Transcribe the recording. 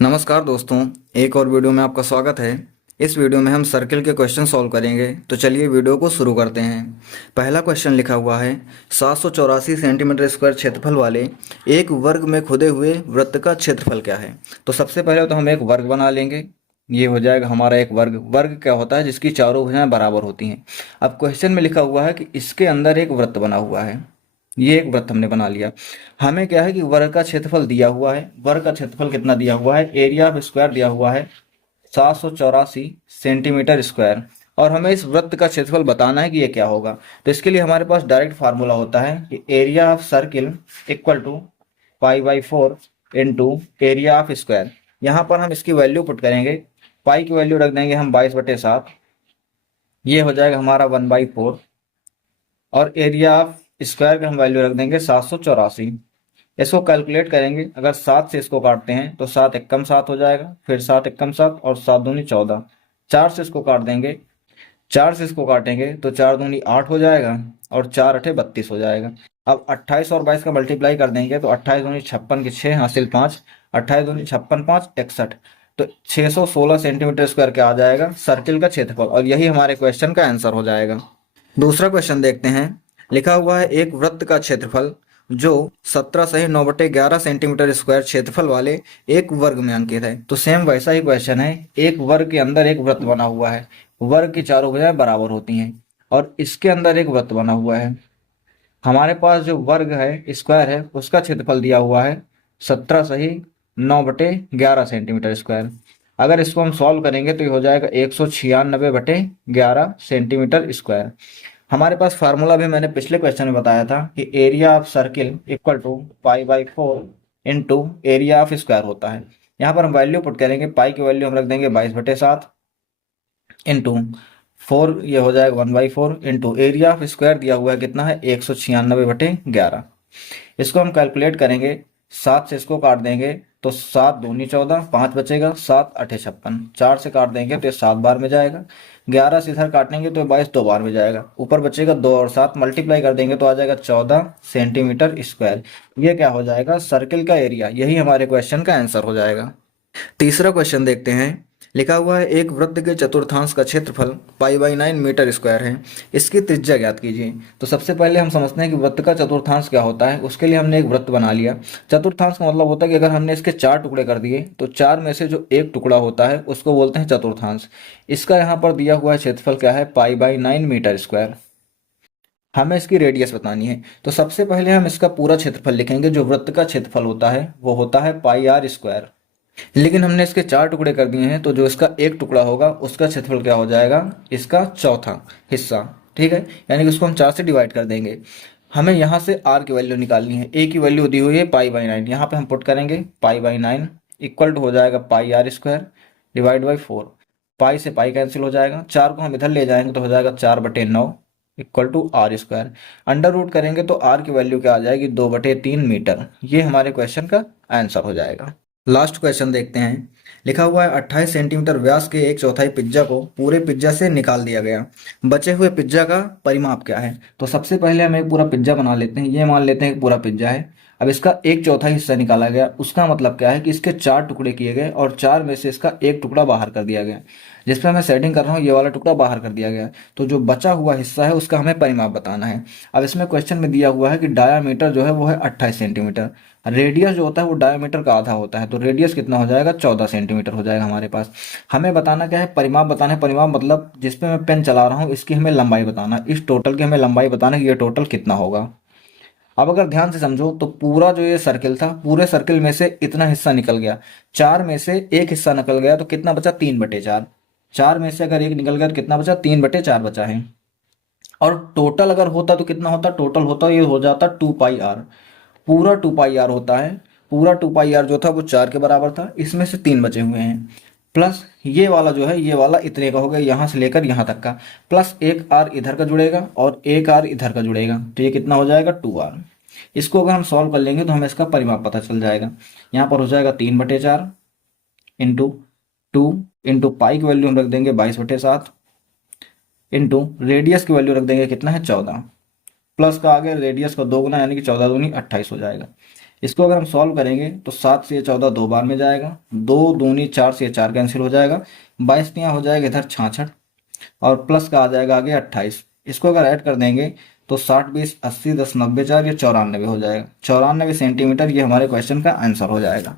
नमस्कार दोस्तों, एक और वीडियो में आपका स्वागत है। इस वीडियो में हम सर्किल के क्वेश्चन सॉल्व करेंगे। तो चलिए वीडियो को शुरू करते हैं। पहला क्वेश्चन लिखा हुआ है 784 सेंटीमीटर स्क्वायर क्षेत्रफल वाले एक वर्ग में खुदे हुए वृत्त का क्षेत्रफल क्या है। तो सबसे पहले तो हम एक वर्ग बना लेंगे। ये हो जाएगा हमारा एक वर्ग। वर्ग क्या होता है? जिसकी चारों भुजाएं बराबर होती हैं। अब क्वेश्चन में लिखा हुआ है कि इसके अंदर एक वृत्त बना हुआ है। ये एक वृत्त हमने बना लिया। हमें क्या है कि वर्ग का क्षेत्रफल दिया हुआ है। वर्ग का क्षेत्रफल कितना दिया हुआ है? एरिया ऑफ स्क्वायर दिया हुआ है 784 सेंटीमीटर स्क्वायर। और हमें इस वृत्त का क्षेत्रफल बताना है कि ये क्या होगा। तो इसके लिए हमारे पास डायरेक्ट फार्मूला होता है कि area of circle equal to पाई/4 इंटू एरिया ऑफ स्क्वायर। यहाँ पर हम इसकी वैल्यू पुट करेंगे। पाई की वैल्यू रख देंगे हम 22/7। ये हो जाएगा हमारा 1/4। और एरिया ऑफ स्क्वायर का हम वैल्यू रख देंगे 784। इसको कैलकुलेट करेंगे। अगर 7 से इसको काटते हैं तो 7 एकम 7 हो जाएगा, फिर 7 एकम 7 और 7 दूनी 14। 4 से इसको काट देंगे, 4 से इसको काटेंगे तो 4 दूनी 8 हो जाएगा और 4 अठे 32 हो जाएगा। अब 28 और 22 का मल्टीप्लाई कर देंगे तो 28 दूनी 56 के 6 हासिल 5, 28 दूनी 56 5 61। तो 616 सेंटीमीटर स्क्वायर क्या आ जाएगा? सर्किल का क्षेत्रफल। और यही हमारे क्वेश्चन का आंसर हो जाएगा। दूसरा क्वेश्चन देखते हैं। लिखा हुआ है एक वृत्त का क्षेत्रफल जो 17 सही 9/11 सेंटीमीटर स्क्वायर क्षेत्रफल वाले एक वर्ग में अंकित है। तो सेम वैसा ही क्वेश्चन है। एक वर्ग के अंदर एक वृत्त बना हुआ है। वर्ग की चारों भुजाएं बराबर होती हैं और इसके अंदर एक वृत्त बना हुआ है। हमारे पास जो वर्ग है, स्क्वायर है, उसका क्षेत्रफल दिया हुआ है 17 सही 9/11 सेंटीमीटर स्क्वायर। अगर इसको हम सॉल्व करेंगे तो ये हो जाएगा 196/11 सेंटीमीटर स्क्वायर। हमारे पास फार्मूला भी मैंने पिछले क्वेश्चन में बताया था कि area of circle equal to पाई/4 इंटू एरिया ऑफ स्क्वायर होता है। यहाँ पर हम वैल्यू पुट करेंगे। पाई की वैल्यू हम रख देंगे 22/7 इंटू 4, ये हो जाएगा 1/4 इंटू एरिया ऑफ स्क्वायर दिया हुआ है कितना है? 196/11। इसको हम कैलकुलेट करेंगे। 7 से इसको काट देंगे तो 7 दूनी 14, 5 बचेगा, 7 अठे 56। 4 से काट देंगे तो ये 7 बार में जाएगा। 11 से इधर काटेंगे तो 22 2 बार में जाएगा। ऊपर बचेगा 2 और 7 मल्टीप्लाई कर देंगे तो आ जाएगा 14 सेंटीमीटर स्क्वायर। ये क्या हो जाएगा? सर्किल का एरिया। यही हमारे क्वेश्चन का आंसर हो जाएगा। तीसरा क्वेश्चन देखते हैं। लिखा हुआ है एक वृत्त के चतुर्थांश का क्षेत्रफल पाई/9 मीटर स्क्वायर है। इसकी त्रिज्या ज्ञात कीजिए। तो सबसे पहले हम समझते हैं कि वृत्त का चतुर्थांश क्या होता है। उसके लिए हमने एक वृत्त बना लिया। चतुर्थांश का मतलब होता है कि अगर हमने इसके 4 टुकड़े कर दिए तो 4 में से जो एक टुकड़ा होता है उसको बोलते हैं चतुर्थांश। इसका यहाँ पर दिया हुआ क्षेत्रफल क्या है? पाई/9 मीटर स्क्वायर। हमें इसकी रेडियस बतानी है। तो सबसे पहले हम इसका पूरा क्षेत्रफल लिखेंगे। जो वृत्त का क्षेत्रफल होता है वो होता है πr²। लेकिन हमने इसके 4 टुकड़े कर दिए हैं तो जो इसका एक टुकड़ा होगा उसका क्षेत्रफल क्या हो जाएगा? इसका चौथा हिस्सा। ठीक है, यानी कि उसको हम 4 से डिवाइड कर देंगे। हमें यहाँ से r की वैल्यू निकालनी है। a की वैल्यू दी हुई है पाई/9। यहाँ पे हम पुट करेंगे पाई/9 इक्वल टू हो जाएगा πr² डिवाइड बाई 4। पाई से पाई कैंसिल हो जाएगा। 4 को हम इधर ले जाएंगे तो हो जाएगा 4/9 equal to r²। Under root करेंगे तो r की वैल्यू क्या आ जाएगी? 2/3 मीटर। ये हमारे क्वेश्चन का आंसर हो जाएगा। लास्ट क्वेश्चन देखते हैं। लिखा हुआ है 28 सेंटीमीटर व्यास के एक चौथाई पिज्जा को पूरे पिज्जा से निकाल दिया गया। बचे हुए पिज्जा का परिमाप क्या है? तो सबसे पहले हम एक पूरा पिज्जा बना लेते हैं। ये मान लेते हैं कि पूरा पिज्जा है। अब इसका एक चौथाई हिस्सा निकाला गया। उसका मतलब क्या है कि इसके 4 टुकड़े किए गए और 4 में से इसका एक टुकड़ा बाहर कर दिया गया। जिस पर मैं सेटिंग कर रहा हूँ ये वाला टुकड़ा बाहर कर दिया गया। तो जो बचा हुआ हिस्सा है उसका हमें परिमाप बताना है। अब इसमें क्वेश्चन में दिया हुआ है कि डायामीटर जो है वो है 28 सेंटीमीटर। रेडियस जो होता है वो डायमीटर का आधा होता है। तो रेडियस कितना हो जाएगा? 14 सेंटीमीटर हो जाएगा हमारे पास। हमें बताना क्या है? परिमाप बताना है। परिमाप मतलब जिसपे मैं पेन चला रहा हूँ इसकी हमें लंबाई बताना। इस टोटल की हमें लंबाई बताना है कि ये टोटल कितना होगा। अब अगर ध्यान से समझो तो पूरा जो ये सर्किल था, पूरे सर्किल में से इतना हिस्सा निकल गया। 4 में से एक हिस्सा निकल गया तो कितना बचा? 3/4। 4 में से अगर एक निकल गया तो कितना बचा? 3/4 बचा है। और टोटल अगर होता तो कितना होता? टोटल होता ये हो जाता 2πr। पूरा 2πr होता है। पूरा 2πr जो था वो 4 के बराबर था। इसमें से 3 बचे हुए हैं। प्लस ये वाला जो है ये वाला इतने का हो गया, यहाँ से लेकर यहाँ तक का। प्लस एक आर इधर का जुड़ेगा और एक आर इधर का जुड़ेगा तो ये कितना हो जाएगा? 2r। इसको अगर हम सॉल्व कर लेंगे तो हमें इसका परिमाप पता चल जाएगा। यहाँ पर हो जाएगा 3/4 इंटू 2 इंटू पाई की वैल्यू हम रख देंगे 22/7 इंटू रेडियस की वैल्यू रख देंगे कितना है? 14। प्लस का आगे रेडियस का 2 गुना यानी कि 14 दूनी 28 हो जाएगा। इसको अगर हम सॉल्व करेंगे तो 7 से ये 14 दो बार में जाएगा, 2 दूनी 4 से ये 4 कैंसिल हो जाएगा, 22 यहाँ हो जाएगा इधर 66 और प्लस का आ जाएगा आगे 28। इसको अगर ऐड कर देंगे तो 60 20 80 10 90 4 ये 94 हो जाएगा। 94 सेंटीमीटर ये हमारे क्वेश्चन का आंसर हो जाएगा।